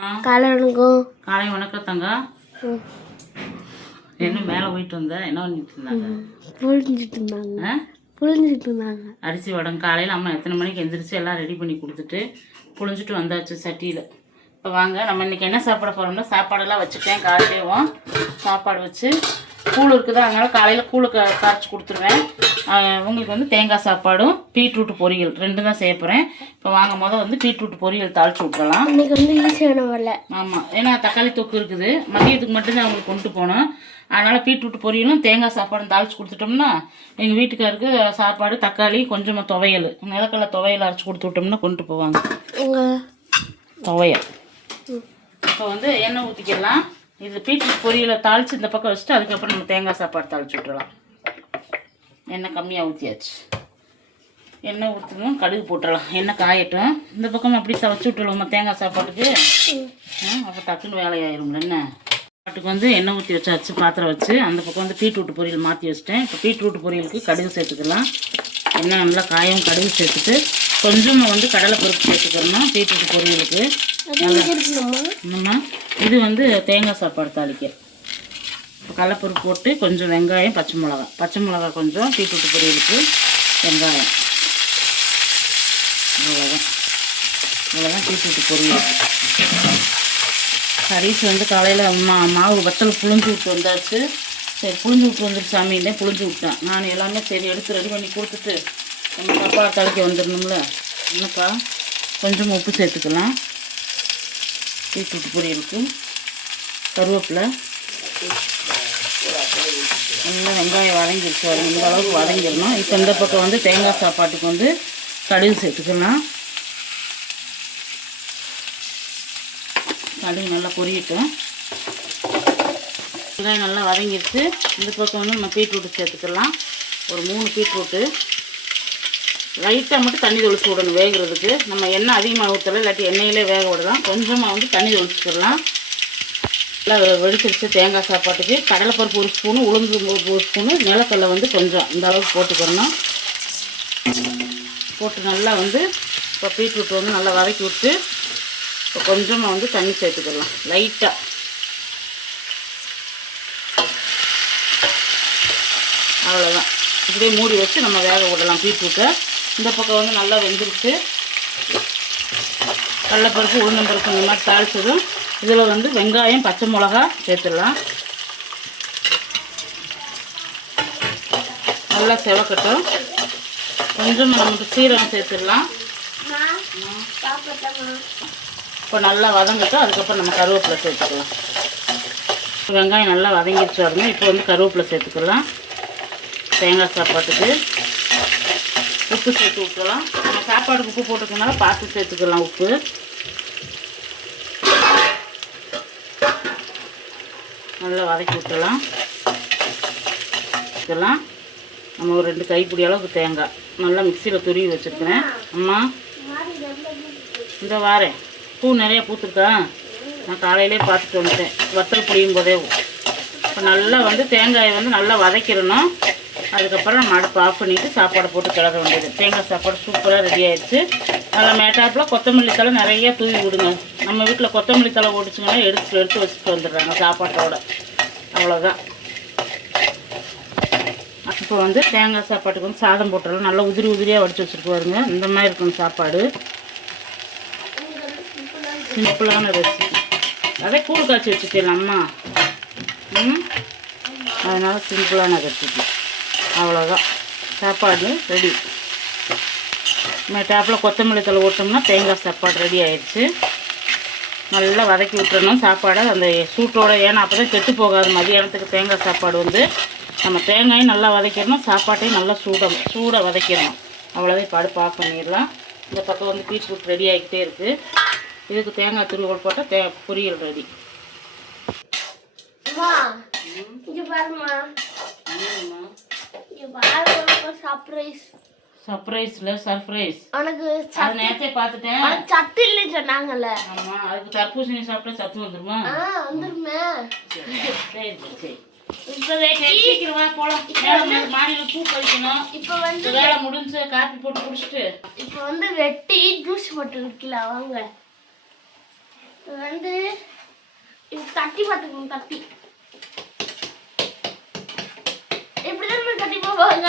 காலை வணக்கம். காலை வணக்கம் தங்க. என்ன மேலே போயிட்டு வந்தேன், என்ன பண்ணிட்டு இருந்தாங்க? புழிஞ்சிட்டு இருந்தாங்க அரிசி வடம். காலையில் அம்மா எத்தனை மணிக்கு எந்திரிச்சு எல்லாம் ரெடி பண்ணி கொடுத்துட்டு புழிஞ்சிட்டு வந்தாச்சு சட்டியில். இப்போ வாங்க நம்ம இன்றைக்கி என்ன சாப்பிட போகிறோம்னா, சாப்பாடெல்லாம் வச்சுட்டேன். காலையிலேயும் சாப்பாடு வச்சு கூழ் இருக்குதா, அதனால் காலையில் கூழு காய்ச்சி கொடுத்துருவேன். உங்களுக்கு வந்து தேங்காய் சாப்பாடும் பீட்ரூட் பொரியல் ரெண்டு தான் செய்ய போகிறேன். இப்போ வாங்க வந்து பீட்ரூட் பொரியல் தாளித்து விட்டுறலாம். இன்றைக்கி வந்து ஈஸியான வரல. ஆமாம், ஏன்னா தக்காளி தொக்கு இருக்குது, மதியத்துக்கு மட்டும்தான் அவங்களுக்கு கொண்டு போனோம். அதனால் பீட்ரூட் பொரியலும் தேங்காய் சாப்பாடும் தாளித்து கொடுத்துட்டோம்னா எங்கள் வீட்டுக்காருக்கு சாப்பாடு தக்காளி கொஞ்சமாக துவையல், நிலக்கடலை துவையல் அரைச்சி கொடுத்து விட்டோம்னா கொண்டு போவாங்க. துவையல் இப்போ வந்து எண்ணெய் ஊற்றிக்கலாம். இது பீட்ரூட் பொரியலை தாளித்து இந்த பக்கம் வச்சுட்டு அதுக்கப்புறம் நம்ம தேங்காய் சாப்பாடு தாளித்து விட்டுறலாம். எண்ணெய் கம்மியாக ஊற்றியாச்சு. எண்ணெய் ஊற்றணும், கடுகு போட்டுடலாம். எண்ணெய் காயட்டும். இந்த பக்கம் அப்படி வச்சு விட்டுருவோம்மா தேங்காய் சாப்பாட்டுக்கு. அப்போ டக்குன்னு வேலையாயிரும்ல. என்ன சாப்பாட்டுக்கு வந்து எண்ணெய் ஊற்றி வச்சாச்சு பாத்திரம் வச்சு. அந்த பக்கம் வந்து பீட்ரூட் பொரியல் மாற்றி வச்சுட்டேன். இப்போ பீட்ரூட் பொரியலுக்கு கடுகு சேர்த்துக்கலாம். எண்ணெய் நல்லா காயும், கடுகு சேர்த்துட்டு கொஞ்சமாக வந்து கடலைப்பருப்பு சேர்த்துக்கிறணும் பீட்ரூட் பொரியலுக்கு. என்னம்மா இது வந்து தேங்காய் சாப்பாடு தாளிக்க. இப்போ கடலைப்பருப்பு போட்டு கொஞ்சம் வெங்காயம், பச்சை மிளகா கொஞ்சம் பீட்ரூட் பொரியலுக்கு வெங்காயம். அவ்வளோதான் பீட்ரூட் பொரியல். ஹரிஸ் வந்து காலையில் மாவு வத்தல் புழிஞ்சு விட்டு வந்தாச்சு. சரி புழிஞ்சு விட்டு வந்துட்டு சாமியிலே புழிஞ்சு விட்டேன் நான் எல்லாமே. சரி எடுத்து ரெடி பண்ணி கொடுத்துட்டு நம்ம சாப்பாடு தலைக்க வந்துடணும்ல. என்னக்கா கொஞ்சம் உப்பு சேர்த்துக்கலாம் பீட்ரூட் பொரியலுக்கு. கருவேப்பிலை நல்லா வெங்காயம் வதங்கிடுச்சு, இந்த அளவுக்கு வதங்கிடணும். இப்போ இந்த பக்கம் வந்து தேங்காய் சாப்பாட்டுக்கு வந்து கடுகு சேர்த்துக்கலாம். கடுகு நல்லா பொரியட்டும். வெங்காயம் நல்லா வதங்கிடுச்சு. இந்த பக்கம் வந்து நம்ம பீட்ரூட்டு சேர்த்துக்கலாம். ஒரு 3 பீட்ரூட்டு. லைட்டாக மட்டும் தண்ணி தொளிச்சு விடணும் வேகிறதுக்கு. நம்ம எண்ணெய் அதிகமாக ஊற்றலை, இல்லாட்டி எண்ணெயிலே வேக விடலாம். கொஞ்சமாக வந்து தண்ணி தொளிச்சுக்கலாம். நல்லா வெடிச்சிருச்சு தேங்காய் சாப்பாட்டுக்கு. கடலைப்பருப்பு 1 ஸ்பூனு, உளுந்து 1 ஸ்பூனு, நிலக்கடலை வந்து கொஞ்சம் இந்த அளவுக்கு போட்டுக்கிறணும். போட்டு நல்லா வந்து இப்போ பீட்ரூட் வந்து நல்லா வதக்கி விட்டு இப்போ கொஞ்சமாக வந்து தண்ணி சேர்த்துக்கலாம் லைட்டாக. அவ்வளோதான். இப்படியே மூடி வச்சு நம்ம வேக விடலாம் பீட்ரூட்டை. இந்த பக்கம் வந்து நல்லா வெந்துருச்சு. கடலைப்பருப்பு, உளுந்தம்பருப்பு இந்த மாதிரி தாளிச்சதும் இதில் வந்து வெங்காயம், பச்சை மிளகா சேர்த்துடலாம். நல்லா செவக்கட்டும். கொஞ்சம் நமக்கு சீரகம் சேர்த்துடலாம். இப்போ நல்லா வதங்கட்டும். அதுக்கப்புறம் நம்ம கருவேப்பிலை சேர்த்துக்கலாம். வெங்காயம் நல்லா வதங்கிடுச்சு வரணும். இப்போ வந்து கருவேப்பிலை சேர்த்துக்கலாம். தேங்காய் சாப்பாட்டுக்கு உப்பு சேர்த்து விட்டுக்கலாம். நம்ம சாப்பாடுக்கு உப்பு போட்டுக்கனால பார்த்து சேர்த்துக்கலாம் உப்பு. நல்லா வதக்கி விட்டுலாம். நம்ம ஒரு 2 கைப்பிடி அளவுக்கு தேங்காய் நல்லா மிக்சியில் துருவி வச்சுருக்கிறேன். அம்மா இந்த வாரேன். பூ நிறையா பூத்துருக்கா, நான் காலையிலே பார்த்துட்டு வந்துட்டேன் வத்தல் புளியும் போதே. இப்போ நல்லா வந்து தேங்காயை வந்து நல்லா வதக்கிடணும். அதுக்கப்புறம் நம்ம அடுப்பு ஆஃப் பண்ணிவிட்டு சாப்பாடை போட்டு கிளற வேண்டியது. தேங்காய் சாப்பாடு சூப்பராக ரெடி ஆகிடுச்சு. நல்லா மேட்டாப்பில் கொத்தமல்லி தழை நிறையா தூவி விடுங்க. நம்ம வீட்டில் கொத்தமல்லி தழை ஓடிச்சுங்கன்னா எடுத்து வச்சுட்டு வந்துடுறாங்க சாப்பாட்டோட. அவ்வளோதான். இப்போ வந்து தேங்காய் சாப்பாட்டுக்கு வந்து சாதம் போட்டுடலாம். நல்லா உதிரியாக வடித்து வச்சுருக்கு பாருங்க. இந்த மாதிரி இருக்கும் சாப்பாடு. சிம்பிளான ரெசிபி. அதே கூழ் காய்ச்சி வச்சுட்டேன் அம்மா. அதனால் சிம்பிளான ரெசிபி. அவ்வளோதான், சாப்பாடு ரெடி. டாப்பில் கொத்தமல்லி தழை ஓட்டோம்னா தேங்காய் சாப்பாடு ரெடி ஆயிடுச்சு. நல்லா வதக்கி விட்டுறணும் சாப்பாடை அந்த சூட்டோட. ஏன்னா அப்போ தான் கெட்டு போகாது. மதியானத்துக்கு தேங்காய் சாப்பாடு வந்து நம்ம தேங்காயும் நல்லா வதக்கிடணும், சாப்பாட்டையும் நல்லா சூடாக வதக்கிடணும். அவ்வளோதான். இப்போ அடுப்பு ஆஃப் பண்ணிடலாம். இந்த பக்கம் வந்து பீட்ரூட் ரெடி ஆகிக்கிட்டே இருக்குது. இதுக்கு தேங்காய் துருவல் போட்டால் பொரியல் ரெடி. சர்ப்ரைஸ். அது நேரத்தை பார்த்துட்டேன். சத்து இல்லைன்னு சொன்னாங்கல்ல. ஆமா, அதுக்கு தர்பூசணி சாப்பிட்டா சத்து வந்துருமா? வந்துருமே. சரி சரி. சீக்கிரமா போலாம். மாடியில பூ பறிக்கணும். இப்போ வந்து வேலை முடிஞ்சு காப்பி போட்டு குடிச்சிட்டு இப்போ வந்து வெட்டி ஜூஸ் போட்டு குடிக்கலாம் வாங்க. இது வந்து இது தட்டி பார்த்துக்கணும். தட்டி எப்படிதான் தட்டி போவாங்க.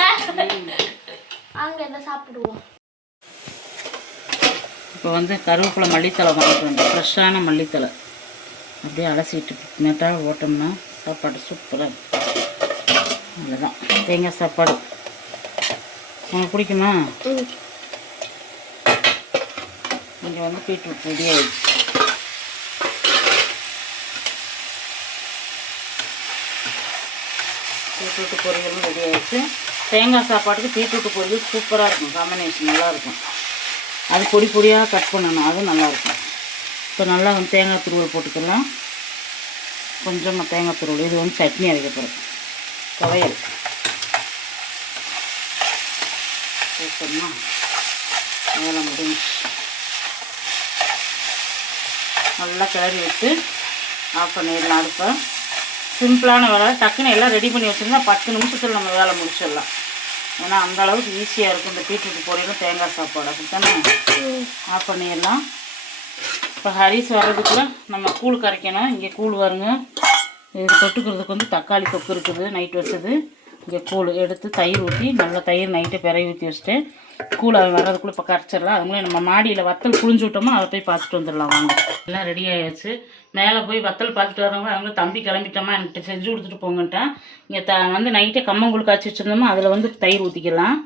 அங்க என்ன சாப்பிடுவோம். இப்போ வந்து கருவேப்பிலை மல்லித்தலை வாங்கிட்டு வந்து ஃப்ரெஷ்ஷான மல்லித்தலை அப்படியே அலசிட்டு மெட்டாக ஓட்டோம்னா சாப்பாடு சூப்பராக அவ்வளோதான். தேங்காய் சாப்பாடு உங்களுக்கு பிடிக்குமா? இங்கே வந்து பீட்ரூட் ரெடி ஆகிடுச்சு. பீட்ரூட்டு பொரியலும் ரெடி ஆகிடுச்சு. தேங்காய் சாப்பாட்டுக்கு பீட்ரூட்டு பொரியல் சூப்பராக இருக்கும். காம்பினேஷன் நல்லாயிருக்கும். அது பொடி பொடியாக கட் பண்ணணும், அதுவும் நல்லாயிருக்கும். இப்போ நல்லா வந்து தேங்காய் துருவல் போட்டுக்கலாம். கொஞ்சமாக தேங்காய் துருவல். இது வந்து சட்னி அரைக்கப்படும். துவையல் போட்டோம்னா வேலை முடிஞ்சு. நல்லா கிளறி விட்டு ஆஃப் பண்ணிடலாம் அடுப்பை. சிம்பிளான வேலை. டக்குன்னு எல்லாம் ரெடி பண்ணி வச்சுருந்தா 10 நிமிஷத்தில் நம்ம வேலை முடிச்சிடலாம். ஏன்னா அந்த அளவுக்கு ஈஸியாக இருக்கும் இந்த பீட்ரூட் பொரியலும் தேங்காய் சாப்பாடு. அப்படித்தானே? ஆஃப் பண்ணிடலாம். இப்போ ஹரிஸ் வர்றதுக்குள்ள நம்ம கூழ் கரைக்கணும். இங்கே கூழ் வருங்க. இது தொட்டுக்கிறதுக்கு வந்து தக்காளி தொக்கு இருக்குது நைட் வச்சது. இங்கே கூழ் எடுத்து தயிர் ஊற்றி நல்லா தயிர் நைட்டை பிறகு ஊற்றி வச்சுட்டு கூழ் அவன் வர்றதுக்குள்ளே இப்போ கரைச்சிடலாம். அது மூலம் நம்ம மாடியில் வத்தல் புழிஞ்சு விட்டோமோ அதை போய் பார்த்துட்டு வந்துடலாம். வாங்க. எல்லாம் ரெடி ஆகிடுச்சு. மேலே போய் வத்தல் பார்த்துட்டு வரவங்க அவங்க தம்பி கிளம்பிட்டோமா என்கிட்ட செஞ்சு கொடுத்துட்டு போங்கன்ட்டான். இங்கே வந்து நைட்டே கம்மங்கூழ் காய்ச்சி வச்சுருந்தோமோ அதில் வந்து தயிர் ஊற்றிக்கலாம்.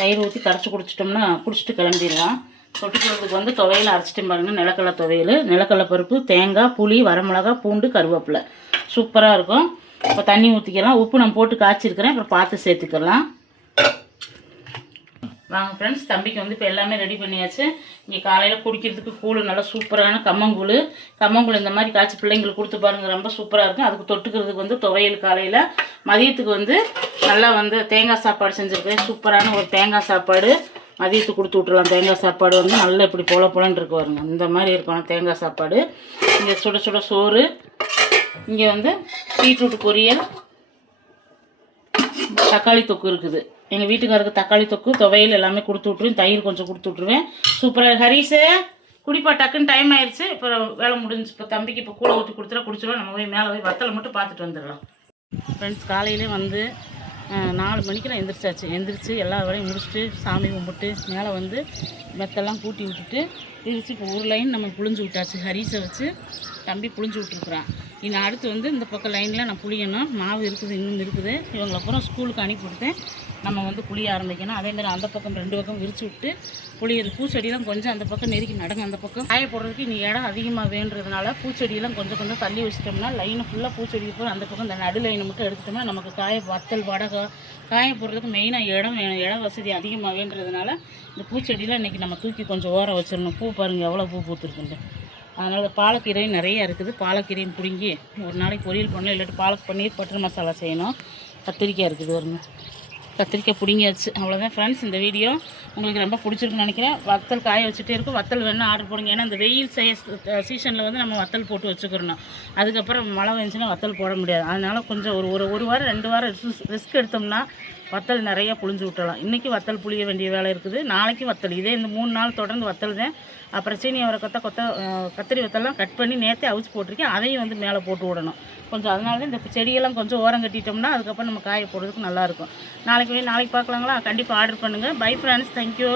தயிர் ஊற்றி கரைச்சி குடிச்சிட்டு கிளம்பிடலாம். தொட்டுக்கிறதுக்கு வந்து துவையில் அரைச்சிட்டு பாருங்கள். நிலக்கடலை துவையல், நிலக்கடலை பருப்பு, தேங்காய், புளி, வரமிளகா, பூண்டு, கருவேப்பிலை சூப்பராக இருக்கும். இப்போ தண்ணி ஊற்றிக்கலாம். உப்பு நம்ம போட்டு காய்ச்சிருக்கிறேன். அப்புறம் பார்த்து சேர்த்துக்கலாம். வாங்க ஃப்ரெண்ட்ஸ், தம்பிக்கு வந்து இப்போ எல்லாமே ரெடி பண்ணியாச்சு. இங்கே காலையில் குடிக்கிறதுக்கு கூழ் நல்லா சூப்பரான கம்மங்கூழ் இந்த மாதிரி காய்ச்சி பிள்ளைங்களுக்கு கொடுத்து பாருங்கள். ரொம்ப சூப்பராக இருக்கும். அதுக்கு தொட்டுக்கிறதுக்கு வந்து துவையல் காலையில். மதியத்துக்கு வந்து நல்லா வந்து தேங்காய் சாப்பாடு செஞ்சுருக்கேன். சூப்பரான ஒரு தேங்காய் சாப்பாடு மதியத்துக்கு கொடுத்து விட்றலாம். தேங்காய் சாப்பாடு வந்து நல்லா இப்படி பொலன்னு இருக்கு பாருங்க. இந்த மாதிரி இருக்கணும் தேங்காய் சாப்பாடு. இங்கே சுட சுட சோறு. இங்கே வந்து பீட்ரூட் பொரியல், தக்காளி தொக்கு இருக்குது. எங்கள் வீட்டுக்காரருக்கு தக்காளி தொக்கு துவையல் எல்லாமே கொடுத்து விட்ருவேன். தயிர் கொஞ்சம் கொடுத்து விட்ருவேன். சூப்பராக. ஹரிஸு குடிப்பா, டக்குன்னு டைம் ஆயிடுச்சு. இப்போ வேலை முடிஞ்சு. இப்போ தம்பிக்கு இப்போ கூழை ஊற்றி குடிச்சிடுவோம். நம்ம போய் மேலே போய் வத்தலை மட்டும் பார்த்துட்டு வந்துடலாம். ஃப்ரெண்ட்ஸ், காலையிலே வந்து 4 மணிக்கு நான் எந்திரிச்சு எல்லா வேலையும் முடிச்சுட்டு சாமி கும்பிட்டு மேலே வந்து மெத்தெல்லாம் கூட்டி விட்டுட்டு பிரித்து இப்போ ஒரு லைன் நம்ம புழிஞ்சு விட்டாச்சு. ஹரிஸை வச்சு தம்பி புழிஞ்சு விட்டுருக்குறான். இன்னும் அடுத்து வந்து இந்த பக்கம் லைனில் நான் புளியணும். மாவு இருக்குது, இன்னும் இருக்குது. இவங்களை அப்புறம் ஸ்கூலுக்கு அனுப்பி விட்டேன். நம்ம வந்து புளிய ஆரம்பிக்கணும். அதேமாதிரி அந்த பக்கம் 2 பக்கம் விரித்து விட்டு புளியது. பூச்செடியெலாம் கொஞ்சம் அந்த பக்கம் நெருக்கி நடங்க. அந்த பக்கம் காய போடுறதுக்கு இன்னும் இடம் அதிகமாக வேண்டுறதுனால பூச்செடியெல்லாம் கொஞ்சம் தள்ளி வச்சிட்டோம்னா லைனை ஃபுல்லாக பூச்செடி போய் அந்த பக்கம் இந்த நடு லைனை மட்டும் எடுத்துட்டோம்னா நமக்கு வத்தல் வடகை காய போடுறதுக்கு மெயினாக இடம் வேணும். இடம் வசதி அதிகமாக வேண்டுறதுனால இந்த பூச்செடியெலாம் இன்றைக்கி நம்ம தூக்கி கொஞ்சம் ஓரம் வச்சிடணும். பூ பாருங்கள் எவ்வளோ பூ பூத்துருக்குண்டு. அதனால் பாலக்கீரையும் நிறைய இருக்குது. பாலக்கீரையும் பிடுங்கி ஒரு நாளைக்கு பொரியல் பண்ணணும். இல்லாட்டி பாலக் பன்னீர் பட்டர் மசாலா செய்யணும். கத்திரிக்காய் இருக்குது வருங்க. கத்திரிக்காய் பிடிங்கியாச்சு. அவ்வளோதான் ஃப்ரெண்ட்ஸ். இந்த வீடியோ உங்களுக்கு ரொம்ப பிடிச்சிருக்குன்னு நினைக்கிறேன். வத்தல் காய வச்சுட்டே இருக்கும். வத்தல் வேணால் ஆர்டர் போடுங்க. ஏன்னா இந்த வெயில் சீசனில் வந்து நம்ம வத்தல் போட்டு வச்சுக்கிறணும். அதுக்கப்புறம் மழை வந்துச்சுன்னா வத்தல் போட முடியாது. அதனால் கொஞ்சம் ஒரு வாரம் 2 வாரம் ரிஸ்க் எடுத்தோம்னா வத்தல் நிறையா புழிஞ்சு விட்டலாம். இன்றைக்கி வத்தல் புளிய வேண்டிய வேலை இருக்குது. நாளைக்கு வத்தல். இதே இந்த 3 நாள் தொடர்ந்து வத்தல் தான். அப்புறம் சீனி அவரை கத்திரி வத்தெல்லாம் கட் பண்ணி நேற்றே அவிச்சு போட்டிருக்கேன். அதையும் வந்து மேலே போட்டு விடணும் கொஞ்சம். அதனால தான் இந்த செடியெல்லாம் கொஞ்சம் ஓரம் கட்டிட்டோம்னா அதுக்கப்புறம் நம்ம காய போடுறதுக்கு நல்லாயிருக்கும். நாளைக்கு பார்க்கலாங்களா? கண்டிப்பாக ஆர்டர் பண்ணுங்கள். Bye friends, thank you.